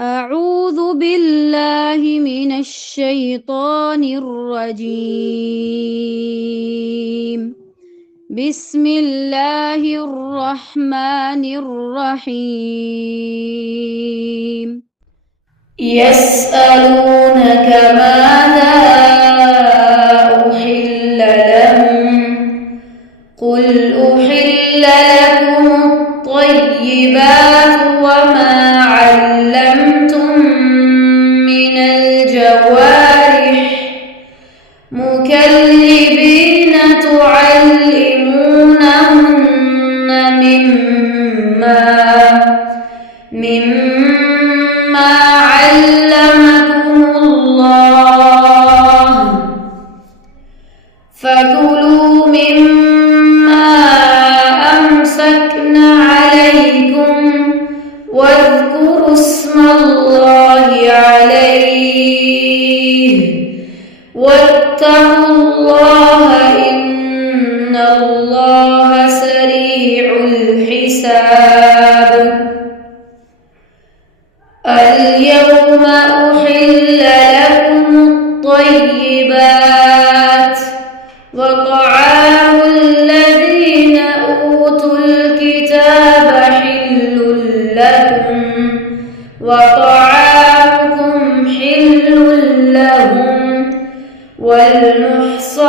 أعوذ بالله من الشيطان الرجيم. بسم الله الرحمن الرحيم. يسألونك ماذا أحل لهم قل أحل لكم الطيبات وما علمتم من الجوارح مكلبين تعلمونهن مما علمكم الله فكلوا مما أمسكن عليكم واذكروا اسم الله عليه واتقوا الله إن الله سريع الحساب. اليوم أحل لكم الطيبات وطعام الذين أوتوا الكتاب حل لكم وطعامكم حل لهم والمحصنات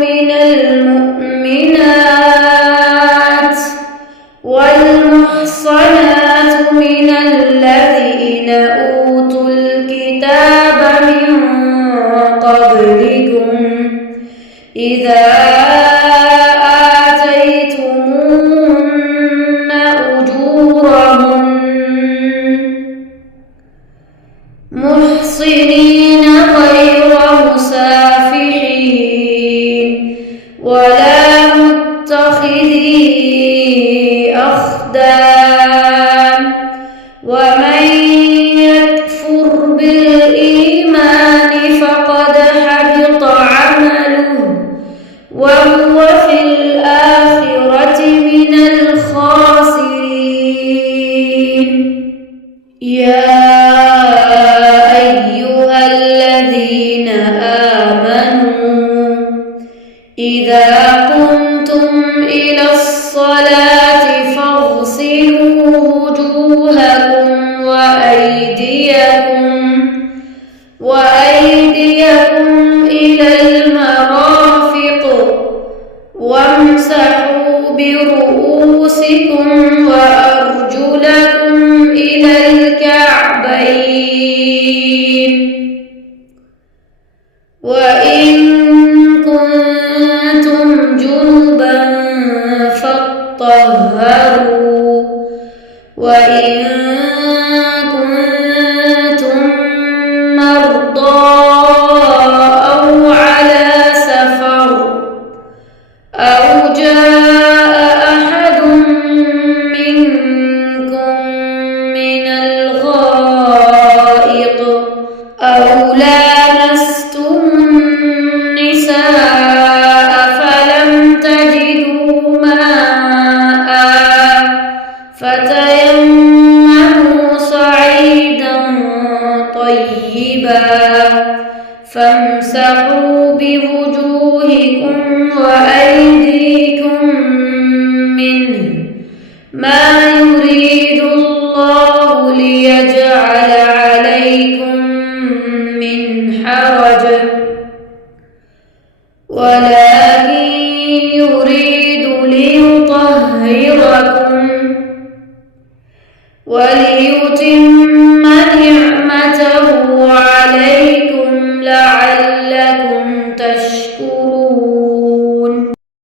من المؤمنات والمحصنات من الذين أوتوا الكتاب من قبلكم إذا آتيتموهن أجورهن محصنين غير مسافحين ولا متخذي أخدان ومن يكفر بالإيمان فقد حبط عمله وهو في الآخرة من الخاسرين. يا أيها الذين آمنوا إذا قمتم إلى الصلاة فاغسلوا وجوهكم وأيديكم إلى المرافق وامسحوا برؤوسكم وأرجلكم إلى الكعبين وإن كنتم جنبا فاطهروا وإن كنتم مرضى أو على سفر أو جاء أحد منكم من الغائط أو لامستم النساء فلم تجدوا ماء فتيمموا صعيدا طيبا فامسحوا بوجوهكم وأيديكم منه ما يريد الله ليجعل عليكم من حرج ولكن يريد ليطهركم